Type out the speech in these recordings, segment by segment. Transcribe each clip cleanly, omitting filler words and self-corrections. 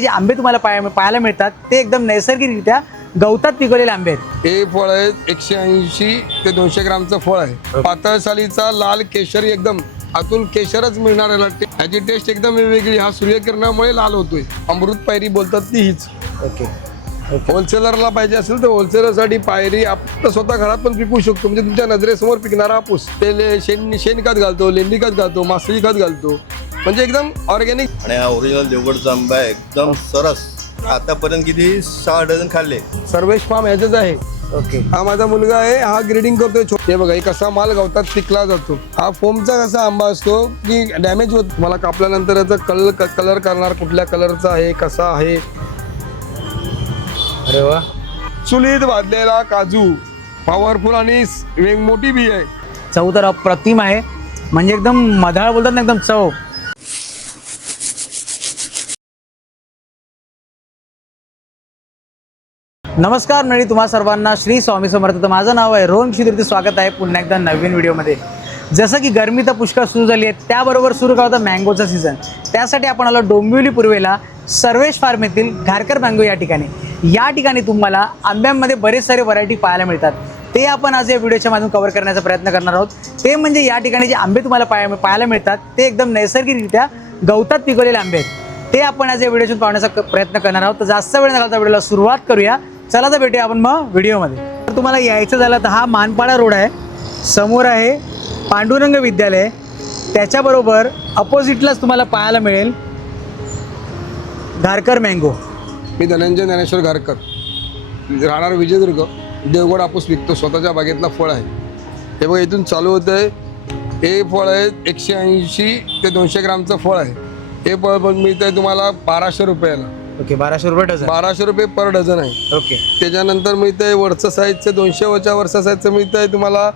जे आंबे तुम्हाला पाहायला मिळतात ते एकदम नैसर्गिकरित्या गवतात पिकवलेले आंबे आहेत। हे फळ आहे 180 ते 200 ग्रामचं फळ आहे। पातळ सालीचा लाल केशरी एकदम आतून केशरच मिळणार आहे। ह्याची टेस्ट एकदम वेगळी। हा सूर्यकिरणामुळे लाल होतोय। अमृत पायरी बोलतात ती हीच। ओके होलसेलरला पाहिजे असेल तर होलसेलरसाठी पायरी आपण स्वतः घरात पण पिकवू शकतो। म्हणजे तुमच्या नजरेसमोर पिकणारा हापूस ते शेणखत घालतो, लेंडी खत घालतो, मासळी खत घालतो, म्हणजे एकदम ऑर्गॅनिक। आणि हा ओरिजिनल देवगडचा आंबा आहे, एकदम सरस। आतापर्यंत किती 6 डझन खाल्ले। सर्वेश फार्म ह्याचंच आहे। ओके हा माझा मुलगा आहे, हा ग्रेडिंग करतोय। हे बघा, हे कसा माल गवतात पिकला जातो। हा फोमचा कसा आंबा असतो की डॅमेज होत, मला कापल्यानंतर याचा कलर करणार कुठल्या कलरचा आहे, कसा आहे। अरे वा, चुलीत भाजलेला काजू, पॉवरफुल आणि मोठी बी आहे। चव तर अप्रतिम आहे, म्हणजे एकदम मधाळ बोलतात ना, एकदम चव। नमस्कार मंडळी, तुम्हा सर्वांना श्री स्वामी समर्थ। तर माझं नाव आहे रोहन क्षिद्री, स्वागत आहे पुन्हा एकदा नवीन व्हिडिओमध्ये। जसं की गरमी तर पुष्कळ सुरू झाली आहे, त्याबरोबर सुरू का होता मँगोचा सीझन। त्यासाठी आपण आलो डोंबिवली पूर्वेला सर्वेश फार्म येथील घारकर मँगो या ठिकाणी तुम्हाला आंब्यांमध्ये बरेच सारे व्हरायटी पाहायला मिळतात। ते आपण आज या व्हिडिओच्या माध्यमातून कव्हर करण्याचा प्रयत्न करणार आहोत। ते म्हणजे या ठिकाणी जे आंबे तुम्हाला पाहायला मिळतात ते एकदम नैसर्गिकरित्या गवतात पिकवलेले आंबे आहेत। ते आपण आज या व्हिडिओतून पाहण्याचा प्रयत्न करणार आहोत। तर जास्त वेळ न घालता व्हिडिओला सुरुवात करूया। चला तर भेटूया आपण मग व्हिडिओमध्ये। तर तुम्हाला यायचं झालं तर हा मानपाडा रोड आहे, समोर आहे पांडुरंग विद्यालय, त्याच्याबरोबर अपोजिटलाच तुम्हाला पाहायला मिळेल घारकर मँगो। मी धनंजय ज्ञानेश्वर घारकर, राहणार विजयदुर्ग। देवगड हापूस विकतो, स्वतःच्या बागेतला फळ आहे। हे बघा, इथून चालू होतं आहे। हे फळ आहे 180 ते 200 ग्रामचं फळ आहे। हे फळ पण मिळतं आहे तुम्हाला 1200 रुपयाला। ओके, 1200 रुपये डझन। 1200 रुपये पर डझन आहे। ओके, त्याच्यानंतर मिळतं आहे वरचं साईजचं 200 वरच्या साईजचं मिळतं आहे तुम्हाला,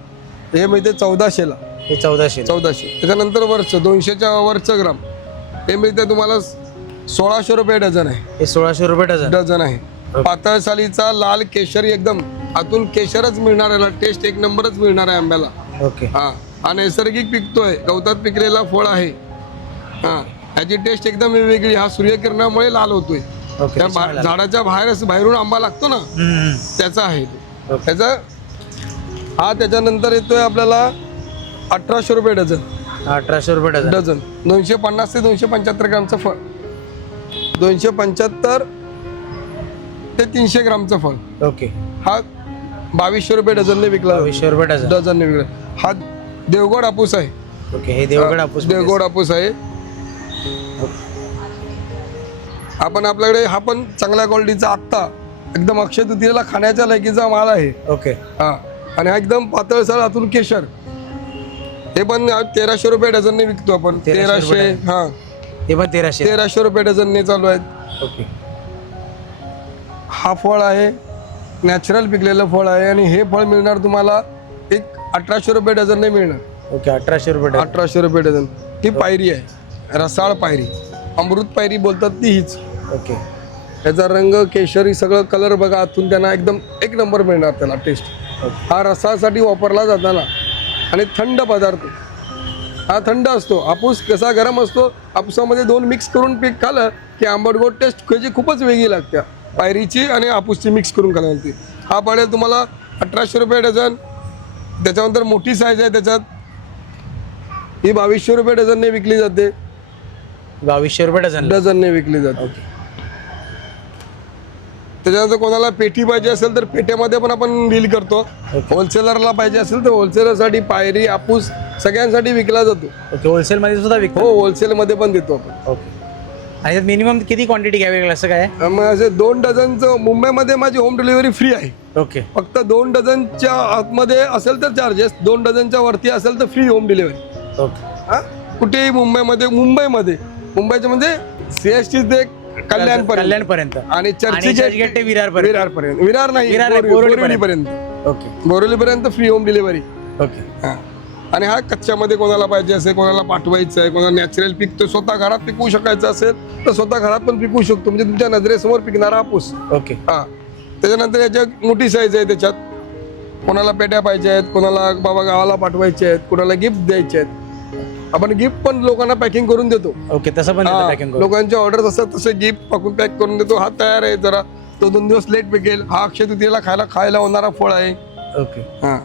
हे मिळते 1400ला। हे 1400। त्याच्यानंतर वरचं 200च्या वरचं ग्राम हे मिळतं तुम्हाला 1600 रुपये डझन आहे। हे 1600 रुपये डझन आहे। पातळ सालीचा लाल केशरी एकदम आतून केशरच मिळणार आहे। टेस्ट एक नंबरच मिळणार आहे आंब्याला। ओके, हा नैसर्गिक पिकतोय, गवतात पिकलेला फळ आहे। ह्याची टेस्ट एकदम वेगळी। हा सूर्यकिरणामुळे लाल होतोय। ओके, त्या झाडाच्या बाहेरून आंबा लागतो ना, त्याचा आहे तो। त्याचा हा त्याच्यानंतर येतोय आपल्याला 1800 रुपये डझन। 1800 रुपये डझन। 250 ते 275 ग्रामचं फळ, 275 ते 300 ग्रामचं फळ। ओके, हा 2200 रुपये डझनने विकला। 2200 रुपये डझनने विकला। हा देवगड हापूस आहे। ओके, हे देवगड हापूस। देवगड हापूस आहे। आपण आपल्याकडे हा पण चांगल्या क्वालिटीचा आत्ता एकदम अक्षय तृतीयेला खाण्याच्या लायकीचा माल आहे। ओके, हा, आणि हा एकदम पातळसर आतून केशर। हे पण 1300 रुपये डझनने विकतो आपण। 1300, हा हे पण 1300 रुपये डझनने चालू आहेत। ओके, हा फळ आहे, नॅचरल पिकलेलं फळ आहे। आणि हे फळ मिळणार तुम्हाला एक 1800 रुपये डझनने मिळणार। ओके, 1800 रुपये डझन। 1800 रुपये डझन। ही पायरी आहे, रसाळ पायरी, अमृत पायरी बोलतात ती हीच। ओके, त्याचा रंग केशरी सगळं कलर बघा आतून, त्यांना एकदम एक नंबर मिळणार त्याला टेस्ट। हा रसासाठी वापरला जाताना आणि थंड पदार्थ। हा थंड असतो। हापूस कसा गरम असतो, हापूसामध्ये 2 मिक्स करून पीक खाल्लं की आंबट गोड टेस्ट त्याची खूपच वेगळी लागते। पायरीची आणि हापूसची मिक्स करून खाल्ली। हा पडेल तुम्हाला 1800 रुपये डझन। त्याच्यानंतर मोठी साईज आहे त्याच्यात, ही 2200 रुपये डझनने विकली जाते। 2200 रुपये डझन। डझनने विकली जाते। त्याच्यानंतर कोणाला पेटी पाहिजे असेल तर पेट्यामध्ये पण आपण डील करतो। होलसेलरला पाहिजे असेल तर होलसेलरसाठी पायरी हापूस सगळ्यांसाठी विकला जातो। ओके, होलसेल मध्ये सुद्धा विकतो। हो, होलसेलमध्ये पण देतो आपण। ओके, आणि मिनिमम किती क्वांटिटी घ्यावी लागेल असं काय? मग असे 2 डझनचं मुंबईमध्ये माझी होम डिलिव्हरी फ्री आहे। ओके, फक्त 2 डझनच्या आतमध्ये असेल तर चार्जेस, 2 डझनच्या वरती असेल तर फ्री होम डिलिव्हरी। ओके, कुठेही मुंबईच्या म्हणजे CST ते कल्याणपर्यंत आणि चर्चगेट ते विरारपर्यंत। विरार नाही, बोरिवलीपर्यंत। ओके, बोरिवलीपर्यंत फ्री होम डिलिव्हरी। ओके, आणि हा कच्च्यामध्ये कोणाला पाहिजे असेल, कोणाला पाठवायचं आहे, कोणाला नॅचरल पिकतो, स्वतः घरात पिकवू शकायचं असेल तर स्वतः घरात पण पिकवू शकतो। म्हणजे तुमच्या नजरेसमोर पिकणारा हापूस। ओके, हा, त्याच्यानंतर याच्यात मोठी साईज आहे। त्याच्यात कोणाला पेट्या पाहिजे आहेत, कोणाला बाबा गावाला पाठवायचे आहेत, कोणाला गिफ्ट द्यायचे आहेत। आपण गिफ्ट पण लोकांना पॅकिंग करून देतो. ओके, तसं पण पॅकिंग करू. लोकांच्या ऑर्डर असतात तसे गिफ्ट पॅक करून देतो. हा तयार आहे, जरा तो 2 दिवस लेट पिकेल. हा अक्षय तृतीयेला खायला होणारा फळ आहे. ओके. हा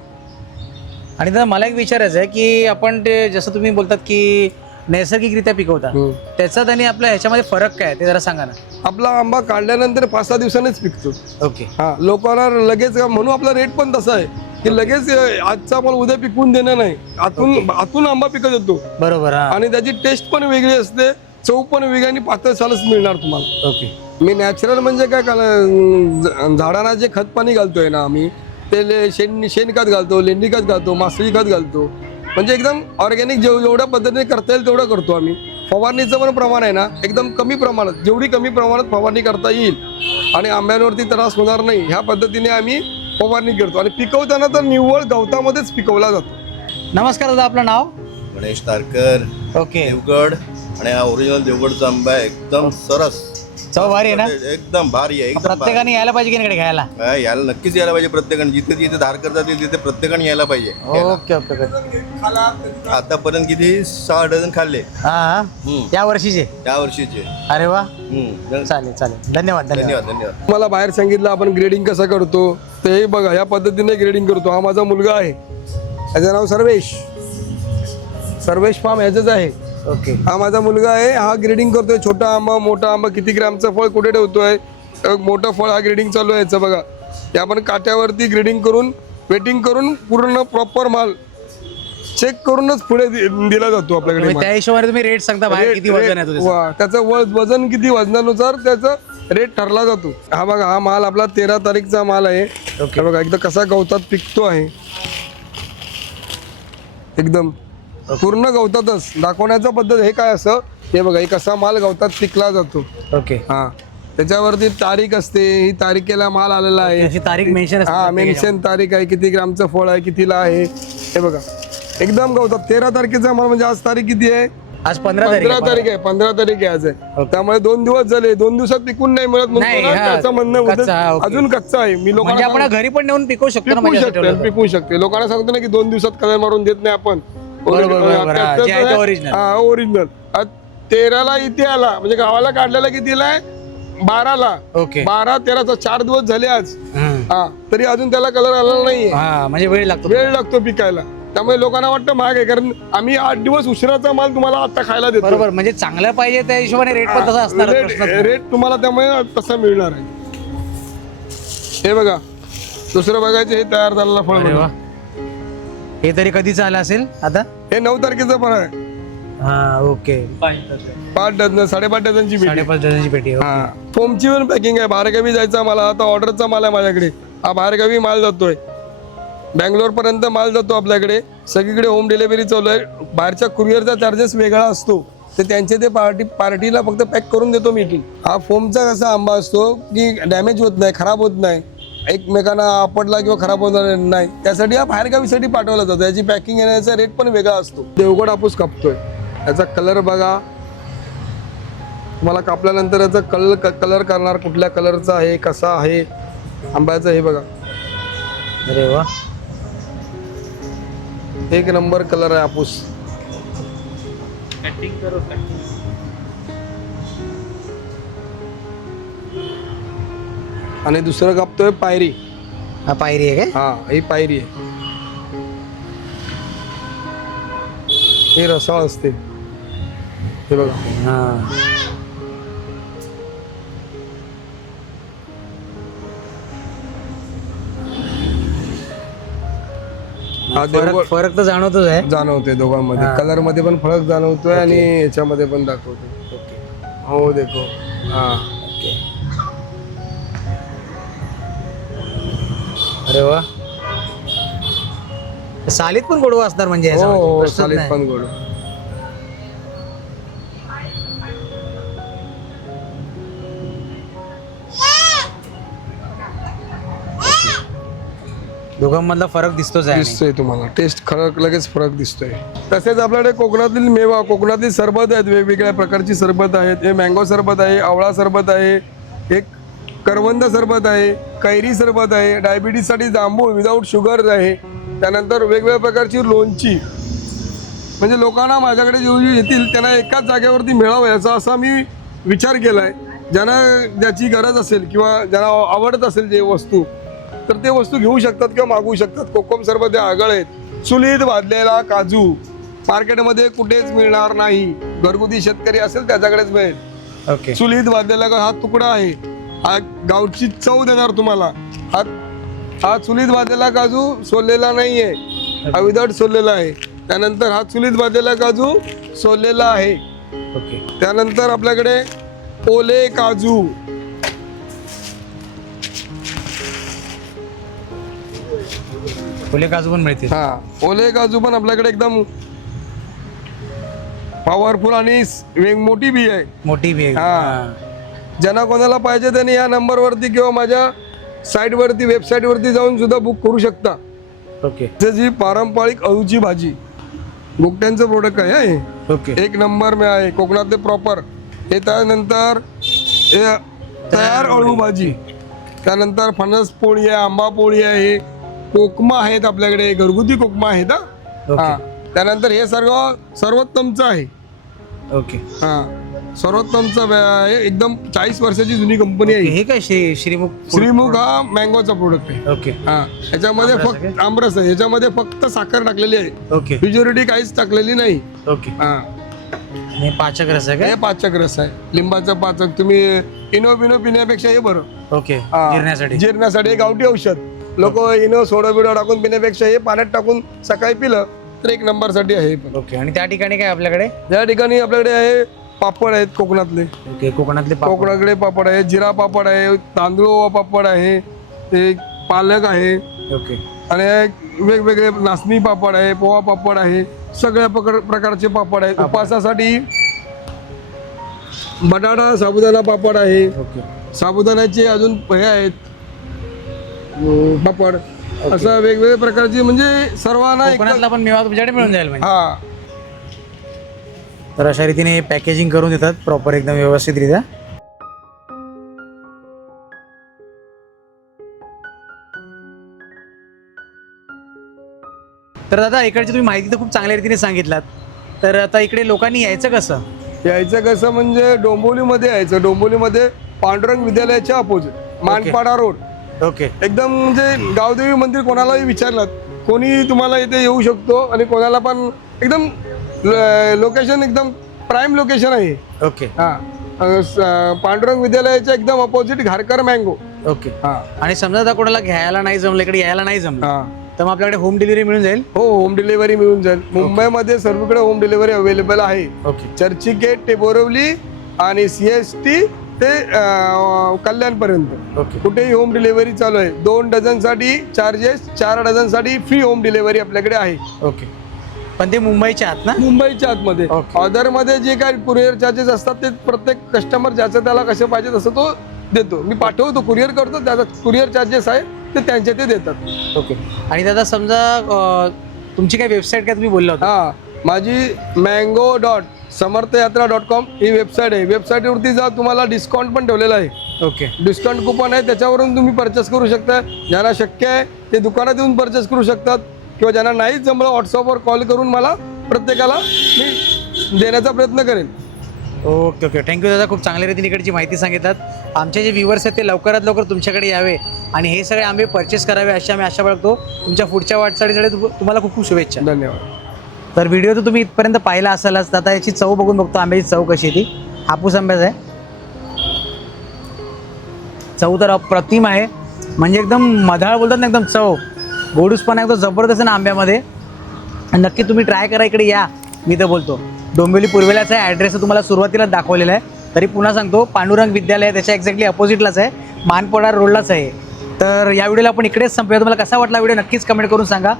आणि दादा मला एक विचारायचं आहे की आपण ते जसं तुम्ही बोलतात की नैसर्गिकरित्या पिकवता, त्याच्यात आणि आपल्या ह्याच्यामध्ये फरक काय ते जरा सांगा ना. आपला आंबा काढल्यानंतर 5-6 दिवसांनीच पिकतो. ओके. हा लोकांना लगेच म्हणून आपला रेट पण तसा आहे की लगेच आजचा माल उद्या पिकवून देणं नाही. आतून आंबा पिकत येतो. बरोबर. आणि त्याची टेस्ट पण वेगळी असते, चव पण वेगळी आणि पातळ सालच मिळणार तुम्हाला. ओके. मी नॅचरल म्हणजे काय झाडांना जे खत पाणी घालतोय ना आम्ही, ते शेणखत घालतो, लेंडी खत घालतो, मासळी खत घालतो. म्हणजे एकदम ऑर्गॅनिक जेवढ्या पद्धतीने करता येईल तेवढं करतो आम्ही. फवारणीचं पण प्रमाण आहे ना एकदम कमी प्रमाणात, जेवढी कमी प्रमाणात फवारणी करता येईल आणि आंब्यांवरती त्रास होणार नाही ह्या पद्धतीने आम्ही फवारणी करतो. आणि पिकवताना तर निव्वळ गवतामध्येच पिकवला जातो. नमस्कार दादा, आपलं नाव? गणेश तारकर, ओके. देवगड. आणि हा ओरिजिनल देवगडचा आंबा आहे, एकदम सरस, चव भारी आहे ना? एकदम भारी आहे. एकदम प्रत्येकाने यायला पाहिजे की नाही इकडे घ्यायला? यायला नक्कीच यायला पाहिजे. प्रत्येकाने जिथे जिथे धार करतात तिथे प्रत्येकाने यायला पाहिजे. Okay okay okay. आतापर्यंत किती 6 डझन खाल्ले हा, या वर्षीचे? या वर्षीचे. अरे वा, चालेल चालेल, धन्यवाद धन्यवाद. धन्यवाद धन्यवाद. मला बाहेर सांगितलं आपण ग्रेडिंग कसं करतो ते बघा, या पद्धतीने ग्रेडिंग करतो. हा माझा मुलगा आहे, याचं नाव सर्वेश फार्म ह्याचंच आहे. ओके. हा माझा मुलगा आहे, हा ग्रेडिंग करतोय. छोटा आंबा, मोठा आंबा, किती ग्रॅमचं फळ कुठे ठेवतोय, मोठं फळ, हा ग्रेडिंग चालू आहे याचं बघा. हे आपण काट्यावरती ग्रेडिंग करून वेटिंग करून पूर्ण प्रॉपर माल चेक करूनच पुढे दिला जातो आपल्याकडे. त्या हिशोबाने तुम्ही रेट सांगता बाहेर किती वजन आहे त्याचं? त्याचं वजन किती, वजनानुसार त्याचा रेट ठरला जातो. हा बघा, हा माल आपला 13 तारीखचा माल आहे. ओके. बघा एकदा कसा गवतात पिकतो आहे, एकदम पूर्ण गवतातच दाखवण्याचा पद्धत. हे काय असं, हे बघा, हे कसा माल गवतात पिकला जातो. ओके. हा, त्याच्यावरती तारीख असते, ही तारखेला माल आलेला आहे, अशी तारीख मेन्शन असते? हा, मेन्शन तारीख आहे, किती ग्रामचं फळ आहे, कितीला आहे. हे बघा एकदम गवतात. 13 तारखेचा माल म्हणजे आज तारीख किती आहे? आज 15 15 तारीख आहे. 15 तारीख आहे आज आहे. त्यामुळे 2 दिवस झाले, 2 दिवसात पिकून नाही मिळत म्हणतो ना, त्याचं म्हणणं होतं अजून कच्चा आहे. मी लोकांना आपण घरी पण नेऊन पिकवू शकतो ना? पिकवू शकते. लोकांना सांगतो ना की 2 दिवसात कलर मारून देत नाही आपण. ओरिजिनल. 13ला इथे आला म्हणजे गावाला काढलेला कितीला आहे? 12ला. ओके. 12, 13चा 4 दिवस झाले आज. हा, तरी अजून त्याला कलर आलेला नाहीये. म्हणजे वेळ लागतो पिकायला. त्यामुळे लोकांना वाटतं महाग आहे, कारण आम्ही 8 दिवस उशिराचा माल तुम्हाला आता खायला देतो. बरोबर, म्हणजे चांगलं पाहिजे त्या हिशोबाने रेट पण तसा असणार. रेट तुम्हाला त्यामुळे तसा मिळणार आहे. हे बघा, दुसरं बघायचं, हे तयार झालेला फळ बघा. हे तरी कधीच आलं असेल आता? हे 9 तारखेचं फळ आहे. हा, ओके. 5 डझन, 5.5 डझनची पेटी. 5.5 डझनची पेटी. हा, फोमची पण पॅकिंग आहे. बाहेरगावी जायचा मला आता ऑर्डरचा माल आहे माझ्याकडे. हा बाहेरगावी माल जातोय, बँगलोर पर्यंत माल जातो आपल्याकडे. सगळीकडे होम डिलिव्हरी चालू आहे. बाहेरच्या कुरिअरचा चार्जेस वेगळा असतो, ते त्यांचे ते पार्टीला फक्त पॅक करून देतो मी. हा फोमचा कसा आंबा असतो की डॅमेज होत नाही, खराब होत नाही, एकमेकांना आपटला किंवा खराब होणार नाही, त्यासाठी हा बाहेरगावीसाठी पाठवला जातो. याची पॅकिंग येण्याचा रेट पण वेगळा असतो. देवगड हापूस कापतोय, याचा कलर बघा. तुम्हाला कापल्यानंतर याचा कलर करणार कुठल्या कलरचा आहे, कसा आहे आंब्याचा, हे बघा. अरे वा, 1 नंबर कलर आहे हापूस. आणि दुसरं कापतोय पायरी. हा पायरी आहे काय? हा, ही पायरी आहे. ही रसाळ असते, हे बघा. हा, फरक तर जाणवतोच आहे. जाणवतोय दोघांमध्ये, कलर मध्ये पण फरक जाणवतोय आणि याच्यामध्ये पण दाखवतोय. हो देखो. हा, अरे वा, सालीत पण गोडवा असणार म्हणजे? हो, सालीत पण गोड. दोघांमधला फरक दिसतोय तुम्हाला. टेस्ट लगेच फरक दिसतोय. तसेच आपल्याकडे कोकणातील मेवा, कोकणातील सरबत आहेत, वेगवेगळ्या प्रकारची सरबत आहेत. हे मँगो सरबत आहे, आवळा सरबत आहे, एक करवंद सरबत आहे, कैरी सरबत आहे, डायबिटीजसाठी जांभूळ विदाऊट शुगर आहे. त्यानंतर वेगवेगळ्या प्रकारची लोणची, म्हणजे लोकांना माझ्याकडे जेवढी येतील त्यांना एकाच जागेवरती मिळावं याचा असा मी विचार केला आहे. ज्यांना ज्याची गरज असेल किंवा ज्यांना आवडत असेल जे वस्तू तर ते वस्तू घेऊ शकतात किंवा मागवू शकतात. कोकम सरबत आगळ आहेत, चुलीत भाजलेला काजू मार्केटमध्ये कुठेच मिळणार नाही. घरगुती शेतकरी असेल त्याच्याकडेच मिळेल. ओके. चुलीत भाजलेला हा तुकडा आहे, हा गावची चव देणार तुम्हाला. हा चुलीत भाजलेला काजू सोललेला नाही आहे, हा विदाऊट सोललेला आहे. त्यानंतर हा चुलीत भाजलेला काजू सोललेला आहे. ओके. त्यानंतर आपल्याकडे ओले काजू, ओले काजू पण मिळतील. हा ओले काजू पण आपल्याकडे एकदम पॉवरफुल आणि मोठी बी आहे. मोठी बी आहे. हा. ज्यांना कोणाला पाहिजे त्यांनी या नंबरवरती किंवा माझ्या साईटवरती वेबसाईटवरती जाऊन सुद्धा बुक करू शकता. ओके. जी पारंपरिक अळूची भाजी गुकट्यांचं प्रोडक्ट आहे हे. ओके. एक नंबर में आहे कोकणातले प्रॉपर. हे त्यानंतर हे तयार अळू भाजी, त्यानंतर फणस पोळी आहे, आंबा पोळी आहे, कोकमा आहेत आपल्याकडे, घरगुती कोकमा आहेत. हा. त्यानंतर हे सर्वोत्तमचं आहे. ओके. हा सर्वोत्तमचं आहे, एकदम 40 वर्षाची जुनी कंपनी आहे. हे काय श्रीमुख? श्रीमुख हा मँगोचा प्रोडक्ट आहे. ओके. हा याच्यामध्ये आमरस फक्त आमरस आहे, याच्यामध्ये फक्त साखर टाकलेली आहे. ओके. प्युरिटी काहीच टाकलेली नाही. ओके. हा हे पाचक रस आहे हे का? पाचक रस आहे, लिंबाचं पाचक. तुम्ही इनो बिनो पिण्यापेक्षा हे बरं. ओके. हा. गिरण्यासाठी. जिरण्यासाठी हे गावठी औषध. लोक इनो सोडा बिडा टाकून पिण्यापेक्षा हे पाण्यात टाकून सकाळी पिलं तर एक नंबरसाठी आहे. ओके. आणि त्या ठिकाणी काय आपल्याकडे? या ठिकाणी आपल्याकडे आहे पापड आहेत कोकणातले. ओके. कोकणातले पापड. कोकणाकडे पापड आहे, जिरा पापड आहे, तांदूळ पापड आहे, ते पालक आहे. ओके. आणि वेगवेगळे नाचणी पापड आहे, पोहा पापड आहे, सगळ्या प्रकारचे पापड आहेत. उपासासाठी बटाटा साबुदाणा पापड आहे. ओके. साबुदाण्याचे अजून हे आहेत पापड. असं वेगवेगळ्या प्रकारचे म्हणजे सर्वांना कोकणातला पण मेवा तुमच्याकडे मिळून जाईल म्हणजे. हा. तर अशा रीतीने पॅकेजिंग करून देतात प्रॉपर एकदम व्यवस्थितरित्या. तर दादा इकडची तुम्ही माहिती तर खूप चांगल्या रीतीने सांगितलात. तर आता इकडे लोकांनी यायचं कसं? यायचं कसं म्हणजे डोंबिवलीमध्ये यायचं. डोंबिवलीमध्ये पांडुरंग विद्यालयाच्या अपोजिट मानपाडा रोड. ओके. एकदम म्हणजे गावदेवी मंदिर कोणालाही विचारलं कोणी तुम्हाला इथे येऊ शकतो. आणि कोणाला पण एकदम लोकेशन एकदम प्राईम लोकेशन आहे. ओके. हा पांडुरंग विद्यालयाच्या एकदम अपोजिट घारकर मँगो. ओके. हा. आणि समजा आता कोणाला घ्यायला नाही जमलं, इकडे यायला नाही जमलं, हा तर मग आपल्याकडे होम डिलिव्हरी मिळून जाईल? हो होम डिलिव्हरी मिळून जाईल. मुंबईमध्ये सर्वकडे होम डिलिव्हरी अवेलेबल आहे. ओके. चर्चगेट ते बोरिवली आणि CST ते कल्याणपर्यंत ओके. कुठेही होम डिलिव्हरी चालू आहे. 2 डझनसाठी चार्जेस, 4 डझनसाठी फ्री होम डिलिव्हरी आपल्याकडे आहे. ओके. पण ते मुंबईच्या आत ना? मुंबईच्या आतमध्ये. ओके. ऑर्डरमध्ये जे काही कुरिअर चार्जेस असतात ते प्रत्येक कस्टमर ज्याचं त्याला कसं पाहिजे तसं तो देतो. मी पाठवतो, कुरिअर करतो, त्याचा कुरिअर चार्जेस आहे ते त्यांचे ते देतात. ओके. आणि दादा समजा तुमची काय वेबसाईट काय तुम्ही बोलला होता? हा माझी mango.samarthayatra.com ही वेबसाईट आहे. वेबसाईटवरती जा, तुम्हाला डिस्काउंट पण ठेवलेला आहे. ओके. डिस्काउंट कुपन आहे, त्याच्यावरून तुम्ही परचेस करू शकता. ज्यांना शक्य आहे ते दुकानात येऊन परचेस करू शकतात किंवा ज्यांना नाहीच जमलं व्हॉट्सअपवर कॉल करून मला प्रत्येकाला मी देण्याचा प्रयत्न करेन. ओके. ओके. थँक्यू दादा, खूप चांगल्या रीतीने इकडची माहिती सांगितलात. आमचे जे व्ह्युअर्स आहेत ते लवकरात लवकर तुमच्याकडे यावे आणि हे सगळे आंबे परचेस करावे अशी आम्ही आशा बाळगतो. तुमच्या पुढच्या वाटचालीसाठी तुम्हाला खूप खूप शुभेच्छा. धन्यवाद. तर व्हिडिओ तर तुम्ही इथपर्यंत पाहिला असालच. आता याची चव बघून बघतो आंब्याची चव कशी आहे. ती हापूस आंब्याचा आहे. चव तर अप्रतिम आहे, म्हणजे एकदम मधाळ बोलतात ना, एकदम चव गोडूसपणा एकदम जबरदस्त आहे ना आंब्यामध्ये. नक्की तुम्ही ट्राय करा, इकडे या. मी तर बोलतो डोंबिवली पूर्वेलाच आहे. ॲड्रेस तुम्हाला सुरुवातीला दाखवलेला आहे. तरी पुन्हा सांगतो, पांडुरंग विद्यालय त्याच्या एक्झॅक्टली अपोजिटलाच आहे, मानपडा रोडलाच आहे. तर या व्हिडिओला आपण इकडेच संपूया. तुम्हाला कसा वाटला व्हिडिओ नक्कीच कमेंट करून सांगा.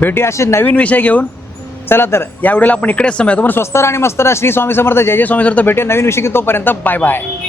भेटूया असे नवीन विषय घेऊन. चला तर या व्हिडिओला आपण इकडेच संपूया. तुम्हाला स्वस्त आणि मस्त श्री स्वामी समर्थ, जय जय स्वामी समर्थ. भेटूया नवीन विषय की तोपर्यंत बाय बाय.